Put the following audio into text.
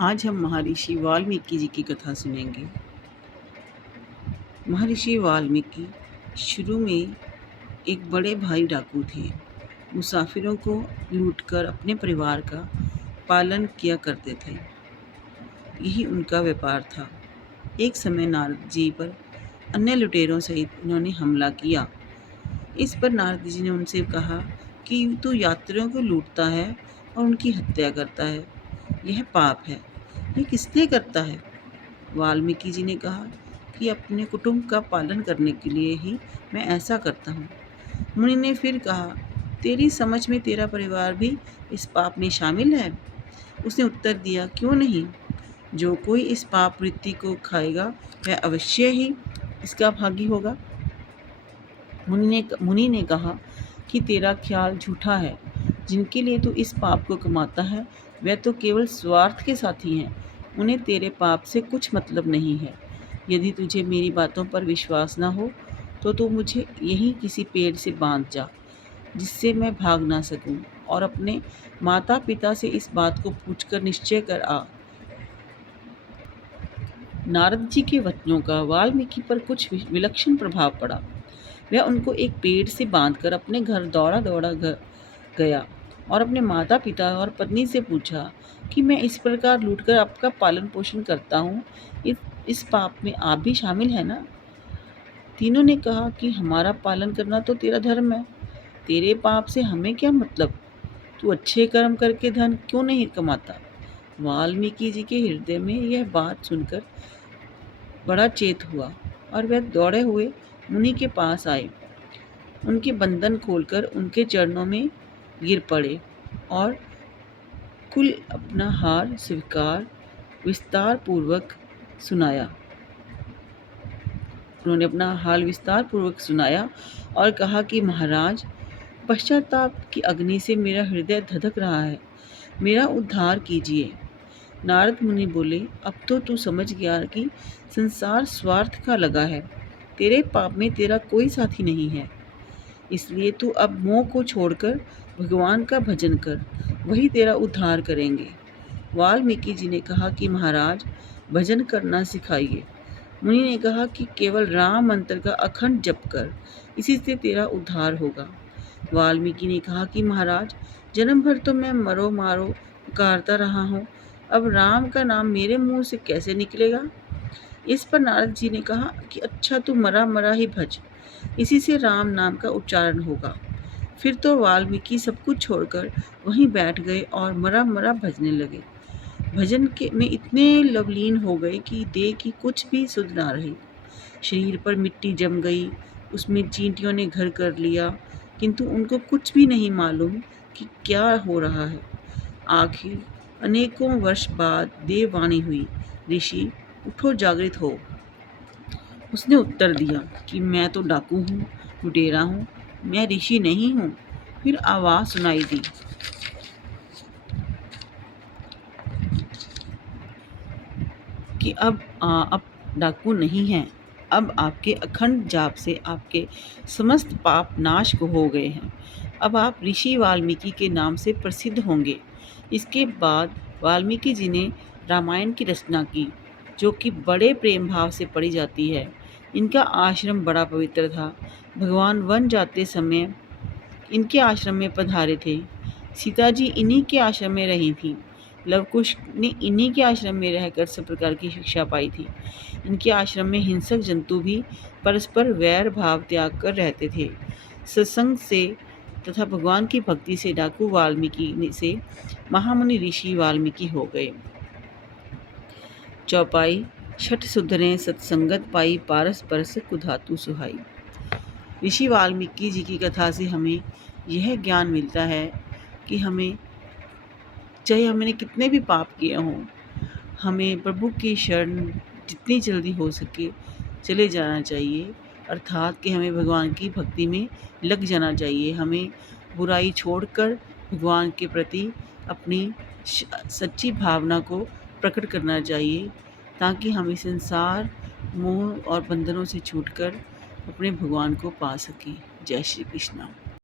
आज हम महर्षि वाल्मीकि जी की कथा सुनेंगे। महर्षि वाल्मीकि शुरू में एक बड़े भाई डाकू थे। मुसाफिरों को लूटकर अपने परिवार का पालन किया करते थे। यही उनका व्यापार था। एक समय नारद जी पर अन्य लुटेरों सहित उन्होंने हमला किया। इस पर नारद जी ने उनसे कहा कि तू यात्रियों को लूटता है और उनकी हत्या करता है। यह पाप है। ये किस लिए करता है? वाल्मीकि जी ने कहा कि अपने कुटुंब का पालन करने के लिए ही मैं ऐसा करता हूँ। मुनि ने फिर कहा, तेरी समझ में तेरा परिवार भी इस पाप में शामिल है? उसने उत्तर दिया, क्यों नहीं। जो कोई इस पाप वृत्ति को खाएगा वह अवश्य ही इसका भागी होगा। मुनि ने कहा कि तेरा ख्याल झूठा है। जिनके लिए तू इस पाप को कमाता है वह तो केवल स्वार्थ के साथी हैं। उन्हें तेरे पाप से कुछ मतलब नहीं है। यदि तुझे मेरी बातों पर विश्वास न हो तो तू मुझे यहीं किसी पेड़ से बांध जा, जिससे मैं भाग ना सकूं, और अपने माता पिता से इस बात को पूछकर निश्चय कर आ। नारद जी के वचनों का वाल्मीकि पर कुछ विलक्षण प्रभाव पड़ा। वह उनको एक पेड़ से बांधकर अपने घर दौड़ा दौड़ा गया और अपने माता पिता और पत्नी से पूछा कि मैं इस प्रकार लूटकर आपका पालन पोषण करता हूँ, इस पाप में आप भी शामिल है ना? तीनों ने कहा कि हमारा पालन करना तो तेरा धर्म है। तेरे पाप से हमें क्या मतलब? तू अच्छे कर्म करके धन क्यों नहीं कमाता? वाल्मीकि जी के हृदय में यह बात सुनकर बड़ा चेत हुआ और वह दौड़े हुए मुनि के पास आए। उनके बंधन खोलकर उनके चरणों में गिर पड़े और कुल अपना हाल स्वीकार विस्तार पूर्वक सुनाया। उन्होंने अपना हाल विस्तार पूर्वक सुनाया और कहा कि महाराज, पश्चाताप की अग्नि से मेरा हृदय धधक रहा है। मेरा उद्धार कीजिए। नारद मुनि बोले, अब तो तू समझ गया कि संसार स्वार्थ का लगा है। तेरे पाप में तेरा कोई साथी नहीं है। इसलिए तू अब मोह को छोड़कर भगवान का भजन कर, वही तेरा उद्धार करेंगे। वाल्मीकि जी ने कहा कि महाराज, भजन करना सिखाइए। मुनि ने कहा कि केवल राम मंत्र का अखंड जप कर, इसी से तेरा उद्धार होगा। वाल्मीकि ने कहा कि महाराज, जन्म भर तो मैं मरो मारो पुकारता रहा हूँ, अब राम का नाम मेरे मुंह से कैसे निकलेगा? इस पर नारद जी ने कहा कि अच्छा, तू मरा मरा ही भज, इसी से राम नाम का उच्चारण होगा। फिर तो वाल्मीकि सब कुछ छोड़कर वहीं बैठ गए और मरा मरा भजने लगे। भजन के में इतने लवलीन हो गए कि देह की कुछ भी सुध ना रही। शरीर पर मिट्टी जम गई, उसमें चींटियों ने घर कर लिया, किंतु उनको कुछ भी नहीं मालूम कि क्या हो रहा है। आखिर अनेकों वर्ष बाद देववाणी हुई, ऋषि उठो, जागृत हो। उसने उत्तर दिया कि मैं तो डाकू हूँ, लुटेरा हूँ, मैं ऋषि नहीं हूँ। फिर आवाज़ सुनाई दी कि अब डाकू नहीं हैं। अब आपके अखंड जाप से आपके समस्त पाप नाश को हो गए हैं। अब आप ऋषि वाल्मीकि के नाम से प्रसिद्ध होंगे। इसके बाद वाल्मीकि जी ने रामायण की रचना की, जो कि बड़े प्रेम भाव से पढ़ी जाती है। इनका आश्रम बड़ा पवित्र था। भगवान वन जाते समय इनके आश्रम में पधारे थे। सीता जी इन्हीं के आश्रम में रही थी। लवकुश ने इन्हीं के आश्रम में रहकर सब प्रकार की शिक्षा पाई थी। इनके आश्रम में हिंसक जंतु भी परस्पर वैर भाव त्याग कर रहते थे। सत्संग से तथा भगवान की भक्ति से डाकू वाल्मीकि से महामुनि ऋषि वाल्मीकि हो गए। चौपाई, छठ सुधरे सत्संगत पाई, पारस परस कुधातु सुहाई। ऋषि वाल्मीकि जी की कथा से हमें यह ज्ञान मिलता है कि हमें, चाहे हमने कितने भी पाप किए हों, हमें प्रभु की शरण जितनी जल्दी हो सके चले जाना चाहिए। अर्थात कि हमें भगवान की भक्ति में लग जाना चाहिए। हमें बुराई छोड़कर भगवान के प्रति अपनी सच्ची भावना को प्रकट करना चाहिए, ताकि हम इस संसार मोह और बंधनों से छूटकर अपने भगवान को पा सकें। जय श्री कृष्ण।